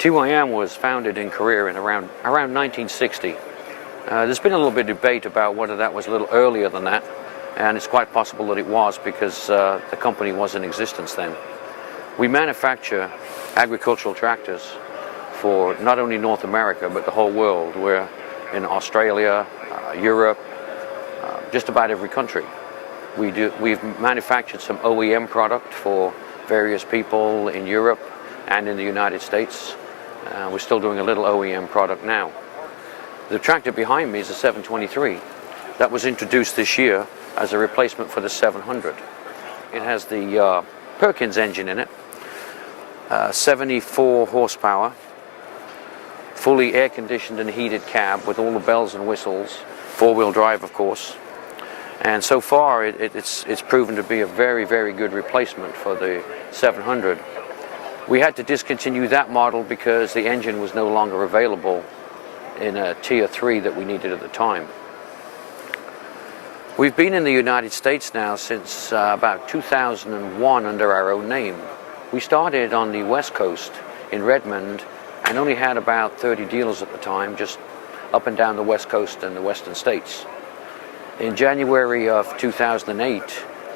TYM was founded in Korea in around 1960. There's been a little bit of debate about whether that was a little earlier than that, and it's quite possible that it was because the company was in existence then. We manufacture agricultural tractors for not only North America but the whole world. We're in Australia, Europe, just about every country. We've manufactured some OEM product for various people in Europe and in the United States. We're still doing a little OEM product now. The tractor behind me is a 723. That was introduced this year as a replacement for the 700. It has the Perkins engine in it, 74 horsepower, fully air-conditioned and heated cab with all the bells and whistles, four-wheel drive of course. And so far it's proven to be a very, very good replacement for the 700. We had to discontinue that model because the engine was no longer available in a Tier 3 that we needed at the time. We've been in the United States now since about 2001 under our own name. We started on the West Coast in Redmond and only had about 30 dealers at the time, just up and down the West Coast and the Western States. In January of 2008,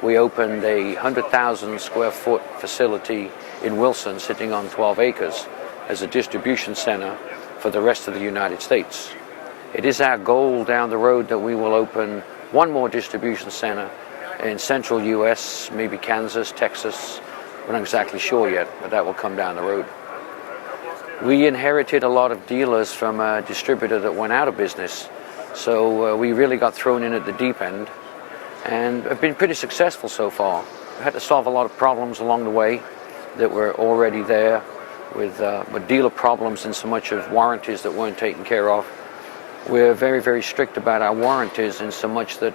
we opened a 100,000 square foot facility in Wilson, sitting on 12 acres, as a distribution center for the rest of the United States. It is our goal down the road that we will open one more distribution center in central US, maybe Kansas, Texas. We're not exactly sure yet, but that will come down the road. We inherited a lot of dealers from a distributor that went out of business, so we really got thrown in at the deep end and have been pretty successful so far. We had to solve a lot of problems along the way that were already there with dealer problems and so much of warranties that weren't taken care of. We're very, very strict about our warranties in so much that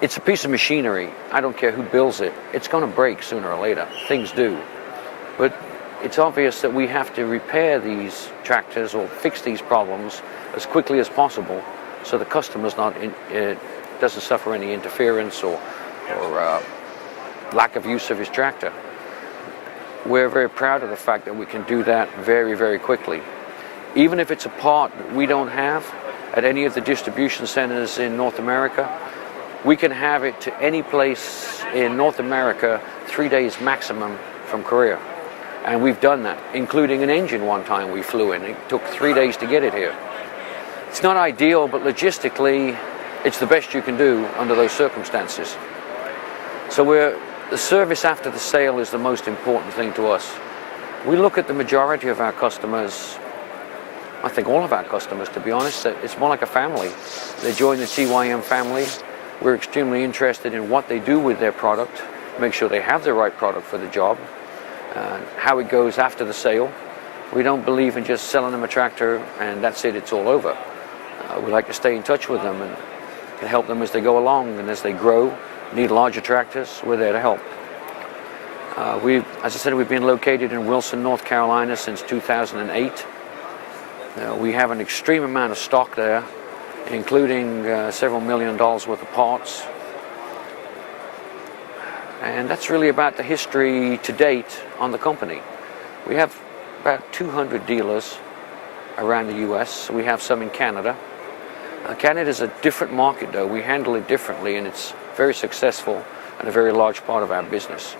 it's a piece of machinery. I don't care who builds it. It's going to break sooner or later. Things do. But it's obvious that we have to repair these tractors or fix these problems as quickly as possible so the customer's doesn't suffer any interference or lack of use of his tractor. We're very proud of the fact that we can do that very, very quickly. Even if it's a part that we don't have at any of the distribution centers in North America, we can have it to any place in North America 3 days maximum from Korea. And we've done that, including an engine one time we flew in. It took 3 days to get it here. It's not ideal, but logistically, it's the best you can do under those circumstances. So the service after the sale is the most important thing to us. We look at the majority of our customers, I think all of our customers to be honest, it's more like a family. They join the TYM family. We're extremely interested in what they do with their product, make sure they have the right product for the job, how it goes after the sale. We don't believe in just selling them a tractor and that's it, it's all over. We like to stay in touch with them and help them as they go along, and as they grow, need larger tractors, we're there to help. As I said, we've been located in Wilson, North Carolina since 2008. We have an extreme amount of stock there, including several $1 million worth of parts. And that's really about the history to date on the company. We have about 200 dealers around the US. We have some in Canada. Canada's a different market though. We handle it differently and it's very successful and a very large part of our business.